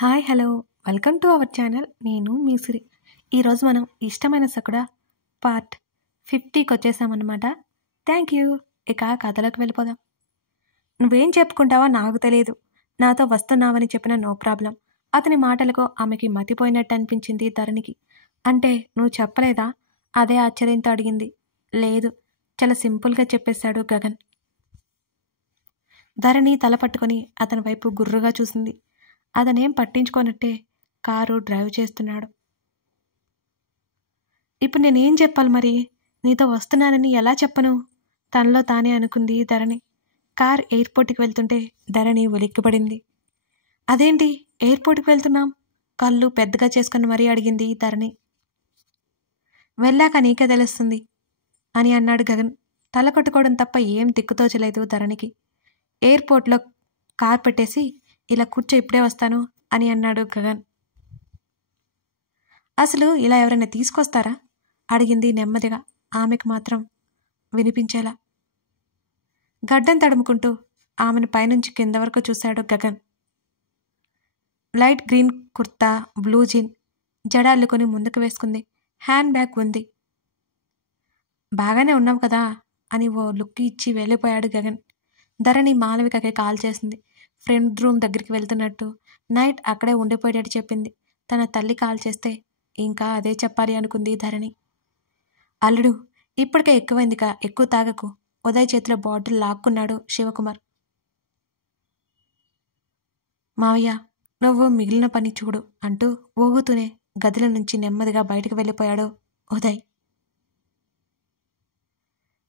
Hi hello welcome to our channel. నేను మీ సిరి. ఈరోజు మనం ఇష్టమైన సకుడా పార్ట్ 50కి వచ్చేసామన్నమాట. Thank you. ఇక కథలోకి వెళ్ళిపోదాం. నువ్వేం చెప్పుకుంటావో నాకు తెలియదు, నాతో వస్తున్నావని చెప్పిన నో ప్రాబ్లం. అతని మాటలకు ఆమెకి మతిపోయినట్టు అనిపించింది ధరణికి. అంటే నువ్వు చెప్పలేదా? అదే ఆశ్చర్యంతో అడిగింది. లేదు, చాలా సింపుల్గా చెప్పేశాడు గగన్. ధరణి తల పట్టుకొని అతని వైపు గుర్రుగా చూసింది. అతనేం పట్టించుకోనట్టే కారు డ్రైవ్ చేస్తున్నాడు. ఇప్పుడు నేనేం చెప్పాలి మరి? నీతో వస్తున్నానని ఎలా చెప్పను? తనలో తానే అనుకుంది ధరణి. కార్ ఎయిర్పోర్ట్కి వెళ్తుంటే ధరణి ఉలిక్కిపడింది. అదేంటి ఎయిర్పోర్ట్కి వెళ్తున్నాం? కళ్ళు పెద్దగా చేసుకుని మరీ అడిగింది ధరణి. వెళ్ళాక నీకే తెలుస్తుంది అని అన్నాడు గగన్. తల కొట్టుకోవడం తప్ప ఏం దిక్కుతోచలేదు ధరణికి. ఎయిర్పోర్ట్లో కార్ పెట్టేసి ఇలా కూర్చో, ఇప్పుడే వస్తాను అని అన్నాడు గగన్. అసలు ఇలా ఎవరైనా తీసుకొస్తారా? అడిగింది నెమ్మదిగా, ఆమెకు మాత్రం వినిపించేలా. గడ్డం తడుముకుంటూ ఆమెను పైనుంచి కింద వరకు చూశాడు Gagan. Light green kurta, blue jean, జడాల్లుకొని ముందుకు వేసుకుంది. హ్యాండ్ బ్యాగ్ ఉంది. బాగానే ఉన్నావు కదా అని ఓ లుక్ ఇచ్చి వెళ్ళిపోయాడు గగన్. ధరణి మాలవికకి కాల్ చేసింది. ఫ్రెండ్ రూమ్ దగ్గరికి వెళ్తున్నట్టు, నైట్ అక్కడే ఉండిపోయేటట్టు చెప్పింది. తన తల్లి కాల్ చేస్తే ఇంకా అదే చెప్పాలి అనుకుంది ధరణి. అల్లుడు, ఇప్పటికే ఎక్కువైందిగా, ఎక్కువ తాగకు. ఉదయ్ చేతిలో బాటిల్ లాక్కున్నాడు శివకుమార్. మావయ్య, నువ్వు మిగిలిన పని చూడు అంటూ ఊగుతూనే గదిలో నుంచి నెమ్మదిగా బయటకు వెళ్ళిపోయాడు ఉదయ్.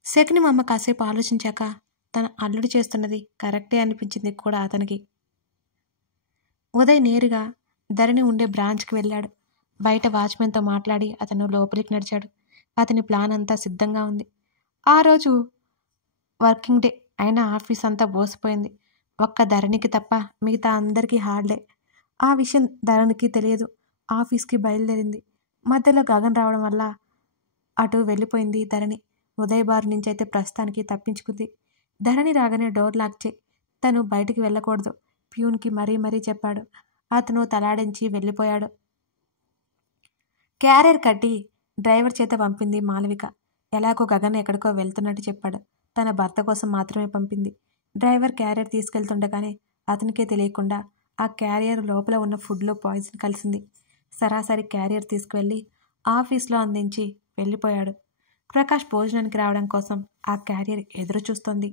శకుని అమ్మ కాసేపు ఆలోచించాక తన అల్లుడు చేస్తున్నది కరెక్టే అనిపించింది కూడా అతనికి. ఉదయ్ నేరుగా ధరణి ఉండే బ్రాంచ్కి వెళ్ళాడు. బయట వాచ్మెన్తో మాట్లాడి అతను లోపలికి నడిచాడు. అతని ప్లాన్ అంతా సిద్ధంగా ఉంది. ఆ రోజు వర్కింగ్ డే అయినా ఆఫీస్ అంతా బోసిపోయింది. ఒక్క ధరణికి తప్ప మిగతా అందరికీ హాలిడే. ఆ విషయం ధరణికి తెలియదు. ఆఫీస్కి బయలుదేరింది. మధ్యలో గగన్ రావడం వల్ల అటు వెళ్ళిపోయింది ధరణి. ఉదయ్ బార్ నుంచి అయితే ప్రస్తుతానికి తప్పించుకుంది. ధరణి రాగానే డోర్ లాక్ చేయి, తను బయటికి వెళ్ళకూడదు. ప్యూన్కి మరీ చెప్పాడు. అతను తలాడించి వెళ్ళిపోయాడు. క్యారియర్ కట్టి డ్రైవర్ చేత పంపింది మాలవిక. ఎలాగో గగన్ ఎక్కడికో వెళ్తున్నట్టు చెప్పాడు. తన భర్త కోసం మాత్రమే పంపింది. డ్రైవర్ క్యారియర్ తీసుకెళ్తుండగానే అతనికే తెలియకుండా ఆ క్యారియర్ లోపల ఉన్న ఫుడ్లో పాయిజన్ కలిసింది. సరాసరి క్యారియర్ తీసుకువెళ్ళి ఆఫీస్లో అందించి వెళ్ళిపోయాడు. ప్రకాష్ భోజనానికి రావడం కోసం ఆ క్యారియర్ ఎదురు చూస్తోంది.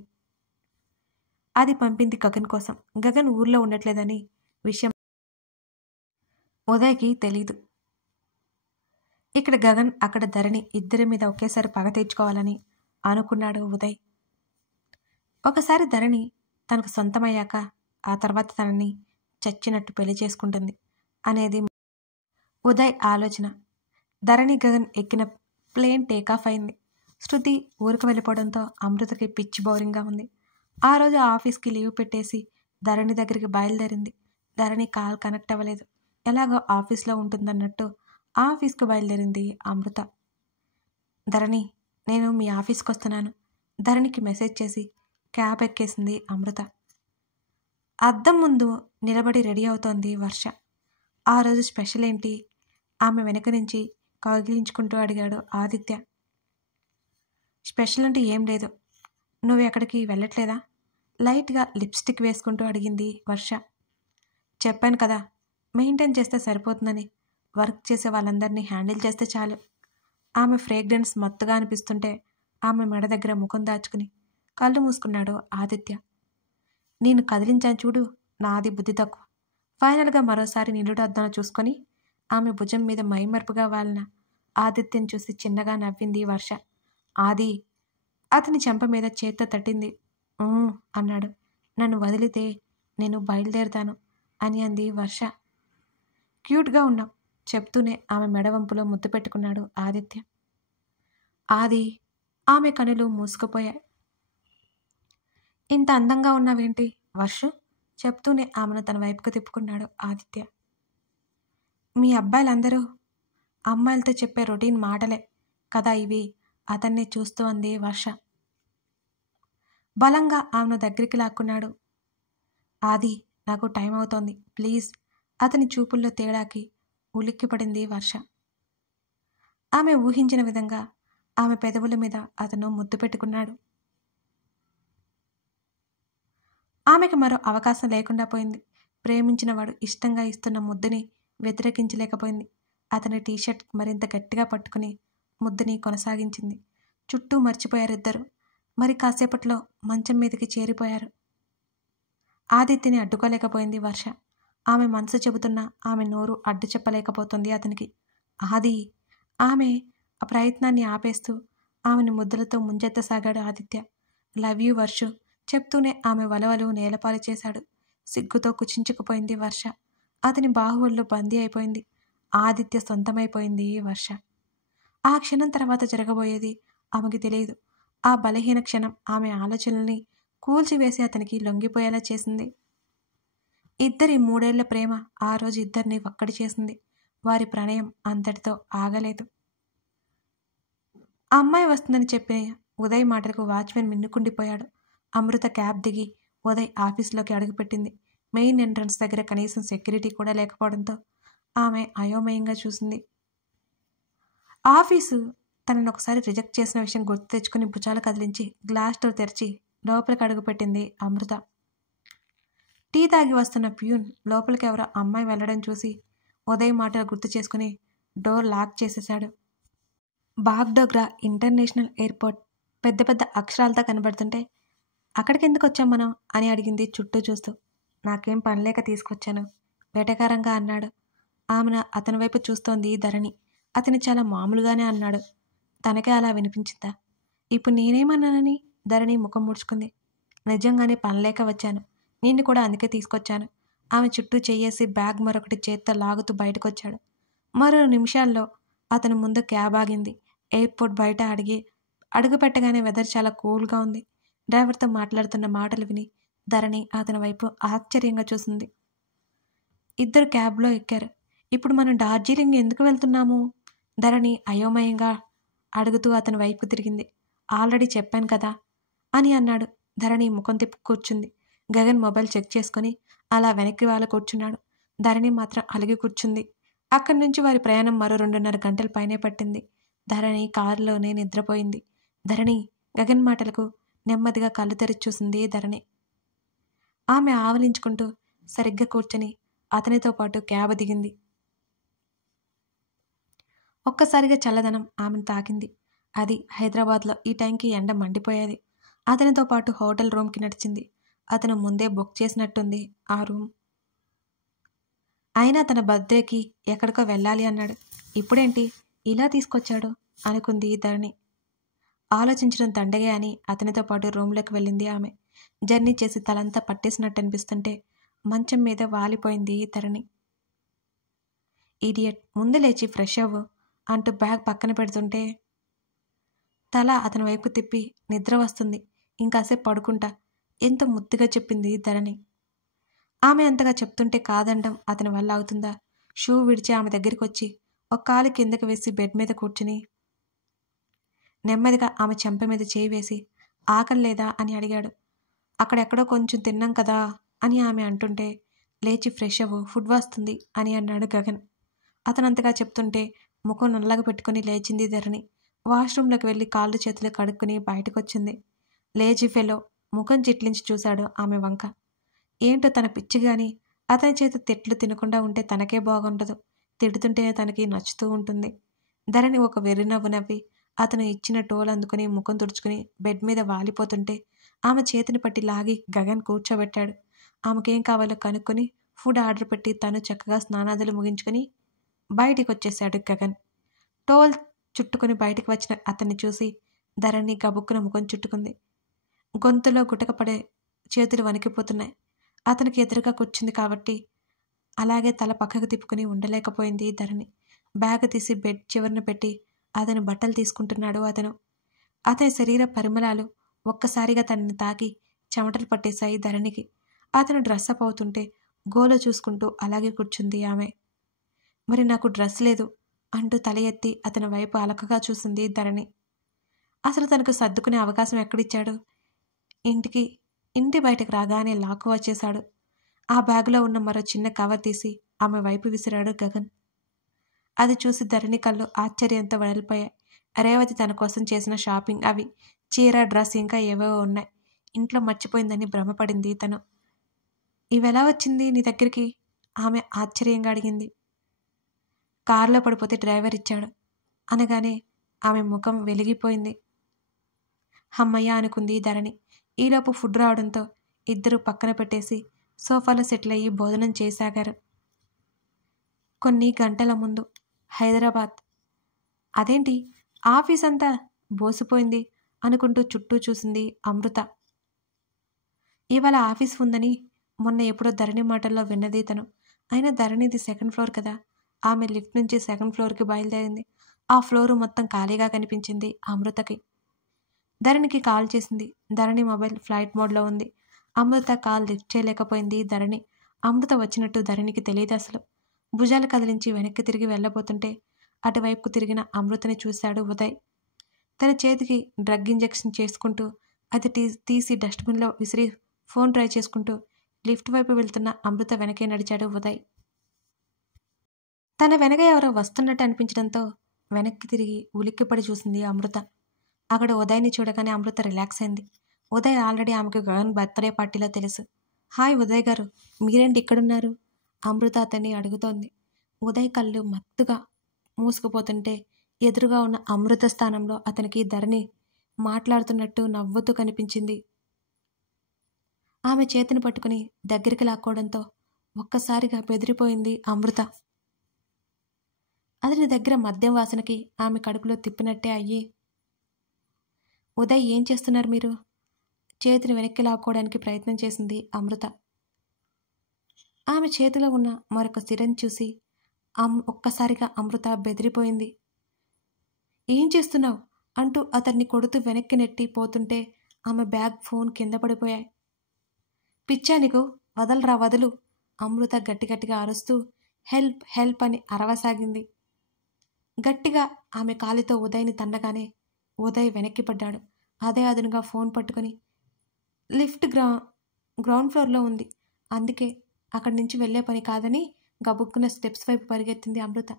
అది పంపింది గగన్ కోసం. గగన్ ఊర్లో ఉండట్లేదని విషయం ఉదయ్కి తెలీదు. ఇక్కడ గగన్, అక్కడ ధరణి, ఇద్దరి మీద ఒకేసారి పగ తీర్చుకోవాలని అనుకున్నాడు ఉదయ్. ఒకసారి ధరణి తనకు సొంతమయ్యాక ఆ తర్వాత తనని చచ్చినట్టు పెళ్లి చేసుకుంటుంది అనేది ఉదయ్ ఆలోచన. ధరణి గగన్ ఎక్కిన ప్లేన్ టేకాఫ్ అయింది. శృతి ఊరికి వెళ్ళిపోవడంతో అమృతకి పిచ్చి బోరింగ్గా ఉంది. ఆ రోజు ఆఫీస్కి లీవ్ పెట్టేసి ధరణి దగ్గరికి బయలుదేరింది. ధరణి కాల్ కనెక్ట్ అవ్వలేదు. ఎలాగో ఆఫీస్లో ఉంటుందన్నట్టు ఆఫీస్కి బయలుదేరింది అమృత. ధరణి, నేను మీ ఆఫీస్కి వస్తున్నాను. ధరణికి మెసేజ్ చేసి క్యాబ్ ఎక్కేసింది అమృత. అద్దం ముందు నిలబడి రెడీ అవుతోంది వర్ష. ఆ రోజు స్పెషల్ ఏంటి? ఆమె వెనక నుంచి కౌగిలించుకుంటూ అడిగాడు ఆదిత్య. స్పెషల్ అంటే ఏం లేదు. నువ్వు ఎక్కడికి వెళ్ళట్లేదా? లైట్గా లిప్స్టిక్ వేసుకుంటూ అడిగింది వర్ష. చెప్పాను కదా, మెయింటైన్ చేస్తే సరిపోతుందని. వర్క్ చేసే వాళ్ళందరినీ హ్యాండిల్ చేస్తే చాలు. ఆమె ఫ్రేగ్రెన్స్ మత్తుగా అనిపిస్తుంటే ఆమె మెడ దగ్గర ముఖం దాచుకుని కళ్ళు మూసుకున్నాడు ఆదిత్య. నేను కదిలించాను చూడు, నాది బుద్ధి తక్కువ. ఫైనల్గా మరోసారి నిలుడు అద్దంలో చూసుకొని ఆమె భుజం మీద మైమర్పుగా వాలిన ఆదిత్యను చూసి చిన్నగా నవ్వింది వర్ష. ఆది అతని చెంప మీద చేత్తో తట్టింది. అన్నాడు. నన్ను వదిలితే నేను బయలుదేరుతాను అని అంది వర్ష. క్యూట్గా ఉన్నావు చెప్తూనే ఆమె మెడవంపులో ముద్దు పెట్టుకున్నాడు ఆదిత్య. ఆది ఆమె కనులు మూసుకుపోయాయి. ఇంత అందంగా ఉన్నావేంటి వర్షు? చెప్తూనే ఆమెను తన వైపుకు తిప్పుకున్నాడు ఆదిత్య. మీ అబ్బాయిలందరూ అమ్మాయిలతో చెప్పే రొటీన్ మాటలే కదా ఇవి, అతన్ని చూస్తూ అంది వర్ష. బలంగా ఆమెను దగ్గరికి లాక్కున్నాడు. ఆది, నాకు టైం అవుతోంది, ప్లీజ్ అతని చూపుల్లో తేడాకి ఉలిక్కిపడింది వర్ష. ఆమె ఊహించిన విధంగా ఆమె పెదవుల మీద అతను ముద్దు పెట్టుకున్నాడు. ఆమెకు మరో అవకాశం లేకుండా పోయింది. ప్రేమించినవాడు ఇష్టంగా ఇస్తున్న ముద్దుని వ్యతిరేకించలేకపోయింది. అతని టీషర్ట్ మరింత గట్టిగా పట్టుకుని ముద్దుని కొనసాగించింది. చుట్టూ మర్చిపోయారిద్దరు. మరి కాసేపట్లో మంచం మీదకి చేరిపోయారు. ఆదిత్యని అడ్డుకోలేకపోయింది వర్ష. ఆమె మనసు చెబుతున్నా ఆమె నోరు అడ్డు చెప్పలేకపోతుంది అతనికి. ఆది! ఆమె ఆ ప్రయత్నాన్ని ఆపేస్తూ ఆమెను ముద్దులతో ముంచెత్తసాగాడు ఆదిత్య. లవ్ యూ వర్షు చెప్తూనే ఆమె వలవలు నేలపాలు చేశాడు. సిగ్గుతో కుచించుకుపోయింది వర్ష. అతని బాహువుల్లో బందీ అయిపోయింది. ఆదిత్య సొంతమైపోయింది వర్ష. ఆ క్షణం తర్వాత జరగబోయేది ఆమెకి తెలియదు. ఆ బలహీన క్షణం ఆమె ఆలోచనల్ని కూల్చివేసి అతనికి లొంగిపోయేలా చేసింది. ఇద్దరి 3 ఏళ్ల ప్రేమ ఆ రోజు ఇద్దరిని ఒక్కటి చేసింది. వారి ప్రణయం అంతటితో ఆగలేదు. ఆ అమ్మాయి వస్తుందని చెప్పి ఉదయ్ మాటలకు వాచ్మెన్ మిన్నుకుండిపోయాడు. అమృత క్యాబ్ దిగి ఉదయ్ ఆఫీసులోకి అడుగుపెట్టింది. మెయిన్ ఎంట్రన్స్ దగ్గర కనీసం సెక్యూరిటీ కూడా లేకపోవడంతో ఆమె అయోమయంగా చూసింది. ఆఫీసు తనను ఒకసారి రిజెక్ట్ చేసిన విషయం గుర్తు తెచ్చుకుని భుజాలు కదిలించి గ్లాస్ డోర్ తెరిచి లోపలికి అడుగుపెట్టింది అమృత. టీ తాగి వస్తున్న ప్యూన్ లోపలికి ఎవరో అమ్మాయి వెళ్లడం చూసి ఉదయ్ మాటలు గుర్తు చేసుకుని డోర్ లాక్ చేసేశాడు. బాగ్డోగ్రా ఇంటర్నేషనల్ ఎయిర్పోర్ట్ పెద్ద పెద్ద అక్షరాలతో కనబడుతుంటే అక్కడికి ఎందుకు వచ్చాం మనం అని అడిగింది చుట్టూ చూస్తూ. నాకేం పనిలేక తీసుకొచ్చాను వేటకారంగా అన్నాడు. ఆమె అతని వైపు చూస్తోంది ధరణి. అతను చాలా మామూలుగానే అన్నాడు. తనకే అలా వినిపించిందా? ఇప్పుడు నేనేమన్నానని ధరణి ముఖం ముడుచుకుంది. నిజంగానే పనిలేక వచ్చాను. నిన్ను కూడా అందుకే తీసుకొచ్చాను. ఆమె చుట్టూ చెయ్యేసి బ్యాగ్ మరొకటి చేత్తో లాగుతూ బయటకొచ్చాడు. మరో నిమిషాల్లో అతని ముందు క్యాబ్ ఆగింది. ఎయిర్పోర్ట్ బయట అడుగు పెట్టగానే వెదర్ చాలా కూల్గా ఉంది. డ్రైవర్తో మాట్లాడుతున్న మాటలు విని ధరణి అతని వైపు ఆశ్చర్యంగా చూసింది. ఇద్దరు క్యాబ్లో ఎక్కారు. ఇప్పుడు మనం డార్జిలింగ్ ఎందుకు వెళ్తున్నాము? ధరణి అయోమయంగా అడుగుతూ అతని వైపు తిరిగింది. ఆల్రెడీ చెప్పాను కదా అని అన్నాడు. ధరణి ముఖం తిప్పి కూర్చుంది. గగన్ మొబైల్ చెక్ చేసుకుని అలా వెనక్కి వాళ్ళ కూర్చున్నాడు. ధరణి మాత్రం అలిగి కూర్చుంది. అక్కడి నుంచి వారి ప్రయాణం మరో 2.5 గంటల పైనే పట్టింది. ధరణి కారులోనే నిద్రపోయింది. ధరణి గగన్ మాటలకు నెమ్మదిగా కళ్ళు తెరిచి చూసింది ధరణి. ఆమె ఆవలించుకుంటూ సరిగ్గా కూర్చొని అతనితో పాటు క్యాబ్ దిగింది. ఒక్కసారిగా చల్లదనం ఆమెను తాకింది. అది హైదరాబాద్లో ఈ టైంకి ఎండ మండిపోయేది. అతనితో పాటు హోటల్ రూమ్కి నడిచింది. అతను ముందే బుక్ చేసినట్టుంది ఆ రూమ్. అయినా తన బర్త్డేకి ఎక్కడికో వెళ్ళాలి అన్నాడు. ఇప్పుడేంటి ఇలా తీసుకొచ్చాడు అనుకుంది ధరణి. ఆలోచించడం దండగే అని అతనితో పాటు రూమ్లోకి వెళ్ళింది ఆమె. జర్నీ చేసి తలంతా పట్టేసినట్టు అనిపిస్తుంటే మంచం మీద వాలిపోయింది ధరణి. ఈడియట్, ముందు లేచి ఫ్రెష్ అవ్వు అంటూ బ్యాగ్ పక్కన పెడుతుంటే తల అతని వైపు తిప్పి నిద్ర వస్తుంది, ఇంకాసేపు పడుకుంటా ఎంతో ముద్దుగా చెప్పింది ధరణి. ఆమె అంతగా చెప్తుంటే కాదండం అతని వల్ల అవుతుందా? షూ విడిచి ఆమె దగ్గరికి వచ్చి ఒక కాలు కిందకు వేసి బెడ్ మీద కూర్చుని నెమ్మదిగా ఆమె చెంప మీద చేయి వేసి ఆకలి లేదా అని అడిగాడు. అక్కడెక్కడో కొంచెం తిన్నాం కదా అని ఆమె అంటుంటే లేచి ఫ్రెష్ అవ్వు, ఫుడ్ వస్తుంది అని అన్నాడు గగన్. అతనంతగా చెప్తుంటే ముఖం నల్లగా పెట్టుకుని లేచింది ధరణి. వాష్రూమ్లోకి వెళ్ళి కాళ్ళు చేతులు కడుక్కుని బయటకొచ్చింది. లేజీ ఫెలో ముఖం చిట్లించి చూశాడు ఆమె వంక. ఏంటో తన పిచ్చిగాని అతని చేత తిట్లు తినకుండా ఉంటే తనకే బాగుండదు. తిడుతుంటేనే తనకి నచ్చుతూ ఉంటుంది. ధరణి ఒక వెర్రి నవ్వు నవ్వి అతను ఇచ్చిన టోల్ అందుకుని ముఖం తుడుచుకుని బెడ్ మీద వాలిపోతుంటే ఆమె చేతిని పట్టి లాగి గగన్ కూర్చోబెట్టాడు. ఆమెకేం కావాలో కనుక్కొని ఫుడ్ ఆర్డర్ పెట్టి తను చక్కగా స్నానాదులు ముగించుకుని బయటికి వచ్చేశాడు గగన్. టోల్ చుట్టుకుని బయటికి వచ్చిన అతన్ని చూసి ధరణి గబుక్కున ముఖం చుట్టుకుంది. గొంతులో గుటకపడే చేతులు వణికిపోతున్నాయి. అతనికి ఎదురుగా కూర్చుంది కాబట్టి అలాగే తల పక్కకు తిప్పుకుని ఉండలేకపోయింది ధరణి. బ్యాగ్ తీసి బెడ్ చివరన పెట్టి అతని బట్టలు తీసుకుంటున్నాడు అతను. అతని శరీర పరిమళాలు ఒక్కసారిగా తనని తాకి చెమటలు పట్టేశాయి ధరణికి. అతను డ్రెస్అప్ అవుతుంటే గోలో చూసుకుంటూ అలాగే కూర్చుంది ఆమె. మరి నాకు డ్రెస్ లేదు అంటూ తల ఎత్తి అతని వైపు అలకగా చూసింది ధరణి. అసలు తనకు సర్దుకునే అవకాశం ఎక్కడిచ్చాడు? ఇంటి బయటకు రాగానే లాక్కు వచ్చేశాడు. ఆ బ్యాగులో ఉన్న మరో చిన్న కవర్ తీసి ఆమె వైపు విసిరాడు గగన్. అది చూసి ధరణి కళ్ళు ఆశ్చర్యంతో వెడలిపోయాయి. రేవతి తన కోసం చేసిన షాపింగ్, అవి చీర, డ్రెస్, ఇంకా ఏవేవో ఉన్నాయి. ఇంట్లో మర్చిపోయిందని భ్రమపడింది తను. ఇవెలా వచ్చింది నీ దగ్గరికి? ఆమె ఆశ్చర్యంగా అడిగింది. కారులో పడిపోతే డ్రైవర్ ఇచ్చాడు అనగానే ఆమె ముఖం వెలిగిపోయింది. హమ్మయ్య అనుకుంది ధరణి. ఈలోపు ఫుడ్ రావడంతో ఇద్దరు పక్కన పెట్టేసి సోఫాలో సెటిల్ అయ్యి భోజనం చేసాగారు. కొన్ని గంటల ముందు హైదరాబాద్. అదేంటి ఆఫీస్ అంతా బోసిపోయింది అనుకుంటూ చుట్టూ చూసింది అమృత. ఇవాళ ఆఫీస్ ఉందని మొన్న ఎప్పుడో ధరణి మాటల్లో విన్నది తను. అయినా ధరణిది 2nd ఫ్లోర్ కదా. ఆమె లిఫ్ట్ నుంచి 2nd ఫ్లోర్కి బయలుదేరింది. ఆ ఫ్లోరు మొత్తం ఖాళీగా కనిపించింది అమృతకి. ధరణికి కాల్ చేసింది. ధరణి మొబైల్ ఫ్లైట్ మోడ్లో ఉంది. అమృత కాల్ లిఫ్ట్ చేయలేకపోయింది ధరణి. అమృత వచ్చినట్టు ధరణికి తెలియదు అసలు. భుజాలు కదిలించి వెనక్కి తిరిగి వెళ్ళబోతుంటే అటువైపుకు తిరిగిన అమృతని చూశాడు ఉదయ్. తన చేతికి డ్రగ్ ఇంజెక్షన్ చేసుకుంటూ అది తీసి డస్ట్బిన్లో విసిరి ఫోన్ ట్రై చేసుకుంటూ లిఫ్ట్ వైపు వెళ్తున్న అమృత వెనకే నడిచాడు ఉదయ్. తన వెనక ఎవరో వస్తున్నట్టు అనిపించడంతో వెనక్కి తిరిగి ఉలిక్కిపడి చూసింది అమృత. అక్కడ ఉదయ్ని చూడగానే అమృత రిలాక్స్ అయింది. ఉదయ్ ఆల్రెడీ ఆమెకు గగన్ బర్త్డే పార్టీలో తెలుసు. హాయ్ ఉదయ్ గారు, మీరేంటి ఇక్కడున్నారు? అమృత అతన్ని అడుగుతోంది. ఉదయ్ కళ్ళు మత్తుగా మూసుకుపోతుంటే ఎదురుగా ఉన్న అమృత స్థానంలో అతనికి ధరణి మాట్లాడుతున్నట్టు నవ్వుతూ కనిపించింది. ఆమె చేతిని పట్టుకుని దగ్గరికి లాక్కోవడంతో ఒక్కసారిగా బెదిరిపోయింది అమృత. అతని దగ్గర మద్యం వాసనకి ఆమె కడుపులో తిప్పినట్టే అయ్యి, ఉదయ్ ఏం చేస్తున్నారు మీరు? చేతిని వెనక్కి లాక్కోవడానికి ప్రయత్నం చేసింది అమృత. ఆమె చేతిలో ఉన్న మరొక సిరంజ్ చూసి ఒక్కసారిగా అమృత బెదిరిపోయింది. ఏం చేస్తున్నావు అంటూ అతన్ని కొడుతూ వెనక్కి నెట్టి పోతుంటే ఆమె బ్యాగ్, ఫోన్ కింద పడిపోయాయి. పిచ్చా నీకు, వదలరా వదులు! అమృత గట్టిగట్టిగా అరుస్తూ హెల్ప్ హెల్ప్ అని అరవసాగింది. గట్టిగా ఆమె కాలితో ఉదయ్ని తన్నగానే ఉదయ్ వెనక్కి పడ్డాడు. అదే అదునుగా ఫోన్ పట్టుకుని లిఫ్ట్ గ్రౌండ్ ఫ్లోర్లో ఉంది, అందుకే అక్కడి నుంచి వెళ్లే పని కాదని గబుక్కున స్టెప్స్ వైపు పరిగెత్తింది అమృత.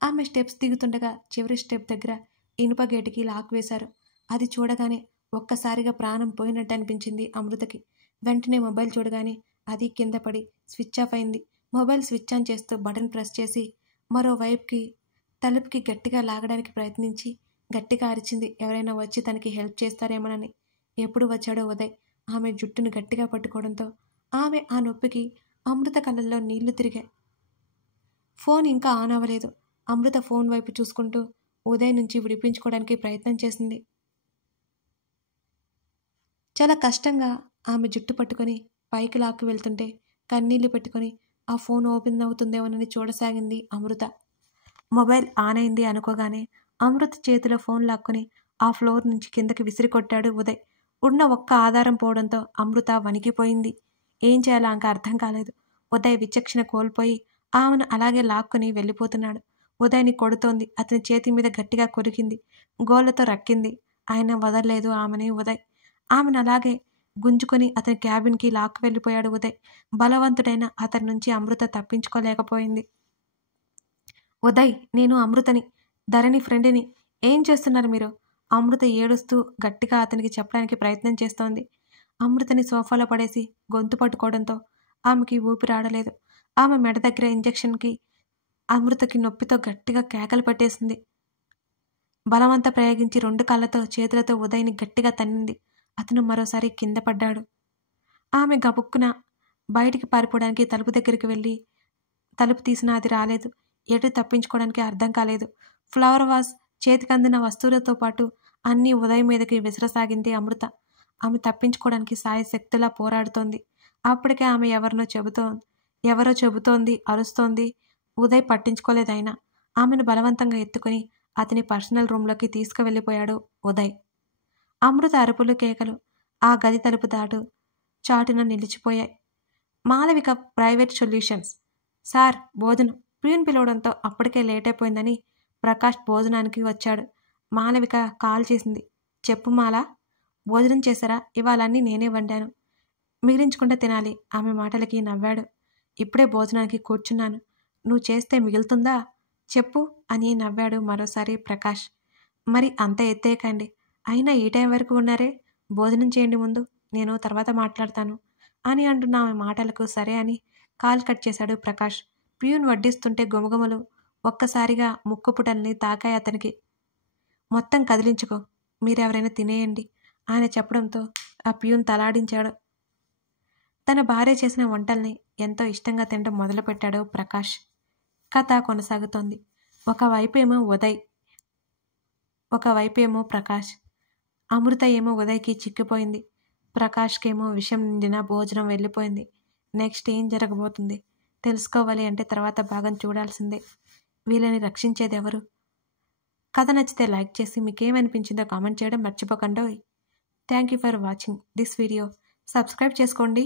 ఆమె స్టెప్స్ దిగుతుండగా చివరి స్టెప్ దగ్గర ఇనుప గేటుకి లాక్ వేశారు. అది చూడగానే ఒక్కసారిగా ప్రాణం పోయినట్టు అనిపించింది అమృతకి. వెంటనే మొబైల్ చూడగానే అది కింద పడి స్విచ్ ఆఫ్ అయింది. మొబైల్ స్విచ్ ఆన్ చేస్తూ బటన్ ప్రెస్ చేసి మరోవైపుకి తలుపుకి గట్టిగా లాగడానికి ప్రయత్నించి గట్టిగా అరిచింది, ఎవరైనా వచ్చి తనకి హెల్ప్ చేస్తారేమోనని. ఎప్పుడు వచ్చాడో ఉదయ్ ఆమె జుట్టును గట్టిగా పట్టుకోవడంతో ఆమె ఆ నొప్పికి అమృత కళ్ళల్లో నీళ్లు తిరిగాయి. ఫోన్ ఇంకా ఆన్ అవ్వలేదు. అమృత ఫోన్ వైపు చూసుకుంటూ ఉదయ్ నుంచి విడిపించుకోవడానికి ప్రయత్నం చేసింది. చాలా కష్టంగా ఆమె జుట్టు పట్టుకొని పైకి లాక్కు వెళ్తుంటే కన్నీళ్లు పెట్టుకొని ఆ ఫోన్ ఓపెన్ అవుతుందేమోనని చూడసాగింది అమృత. మొబైల్ ఆన్ అయింది అనుకోగానే అమృత చేతిలో ఫోన్ లాక్కొని ఆ ఫ్లోర్ నుంచి కిందకి విసిరికొట్టాడు ఉదయ్. ఉన్న ఒక్క ఆధారం పోవడంతో అమృత వణికిపోయింది. ఏం చేయాలో ఇంకా అర్థం కాలేదు. ఉదయ్ విచక్షణ కోల్పోయి ఆమెను అలాగే లాక్కుని వెళ్ళిపోతున్నాడు. ఉదయ్ని కొడుతోంది. అతని చేతి మీద గట్టిగా కొరికింది. గోళ్లతో రక్కింది. ఆయన వదలలేదు ఆమెని ఉదయ్. ఆమెను అలాగే గుంజుకొని అతని క్యాబిన్కి లాక్కు వెళ్ళిపోయాడు ఉదయ్. బలవంతుడైన అతని నుంచి అమృత తప్పించుకోలేకపోయింది. ఉదయ్, నేను అమృతని, ధరణి ఫ్రెండ్ని. ఏం చేస్తున్నారు మీరు? అమృత ఏడుస్తూ గట్టిగా అతనికి చెప్పడానికి ప్రయత్నం చేస్తోంది. అమృతని సోఫాలో పడేసి గొంతు పట్టుకోవడంతో ఆమెకి ఊపిరాడలేదు. ఆమె మెడ దగ్గర ఇంజెక్షన్కి అమృతకి నొప్పితో గట్టిగా కేకలు పెట్టేసింది. బలవంత ప్రయోగించి 2 కాళ్లతో చేతులతో ఉదయ్ని గట్టిగా తన్నింది. అతను మరోసారి కింద పడ్డాడు. ఆమె గబుక్కున బయటికి పారిపోవడానికి తలుపు దగ్గరికి వెళ్ళి తలుపు తీసినా అది రాలేదు. ఎటు తప్పించుకోవడానికి అర్థం కాలేదు. ఫ్లవర్ వాస్, చేతికందిన వస్తువులతో పాటు అన్నీ ఉదయ్ మీదకి విసరసాగింది అమృత. ఆమె తప్పించుకోవడానికి సాయశక్తిలా పోరాడుతోంది. అప్పటికే ఆమె ఎవరో చెబుతోంది, అరుస్తోంది. ఉదయ్ పట్టించుకోలేదైనా. ఆమెను బలవంతంగా ఎత్తుకుని అతని పర్సనల్ రూమ్లోకి తీసుకువెళ్ళిపోయాడు ఉదయ్. అమృత అరుపులు, కేకలు ఆ గది తలుపు చాటున నిలిచిపోయాయి. Malavika private solutions. సార్, భోజనం. ప్యూన్ పిలవడంతో అప్పటికే లేట్ అయిపోయిందని ప్రకాష్ భోజనానికి వచ్చాడు. మాలవిక కాల్ చేసింది. చెప్పు మాలా, భోజనం చేశారా? ఇవాళన్నీ నేనే వండాను, మిగిలించుకుంటే తినాలి. ఆమె మాటలకి నవ్వాడు. ఇప్పుడే భోజనానికి కూర్చున్నాను. నువ్వు చేస్తే మిగులుతుందా చెప్పు అని నవ్వాడు మరోసారి ప్రకాష్. మరి అంత ఎత్తేయకండి. అయినా ఈ టైం వరకు ఉన్నారే, భోజనం చేయండి ముందు, నేను తర్వాత మాట్లాడతాను అని అంటున్న ఆమె మాటలకు సరే అని కాల్ కట్ చేశాడు ప్రకాష్. ప్యూన్ వడ్డిస్తుంటే గుమగుమలు ఒక్కసారిగా ముక్కుపుటల్ని తాకాయి అతనికి. మొత్తం కదిలించుకో, మీరెవరైనా తినేయండి ఆయన చెప్పడంతో ఆ ప్యూన్ తలాడించాడు. తన భార్య చేసిన వంటల్ని ఎంతో ఇష్టంగా తినడం మొదలుపెట్టాడు ప్రకాష్. కథ కొనసాగుతోంది. ఒకవైపేమో ఉదయ్, ఒకవైపేమో ప్రకాష్. అమృత ఏమో ఉదయ్కి చిక్కిపోయింది. ప్రకాష్కేమో విషం నిండిన భోజనం వెళ్ళిపోయింది. నెక్స్ట్ ఏం జరగబోతుంది తెలుసుకోవాలి అంటే తర్వాత భాగం చూడాల్సిందే. వీళ్ళని రక్షించేది ఎవరు? కథ నచ్చితే లైక్ చేసి మీకేమనిపించిందో కామెంట్ చేయడం మర్చిపోకండి. Thank you for watching this video. Subscribe చేసుకోండి.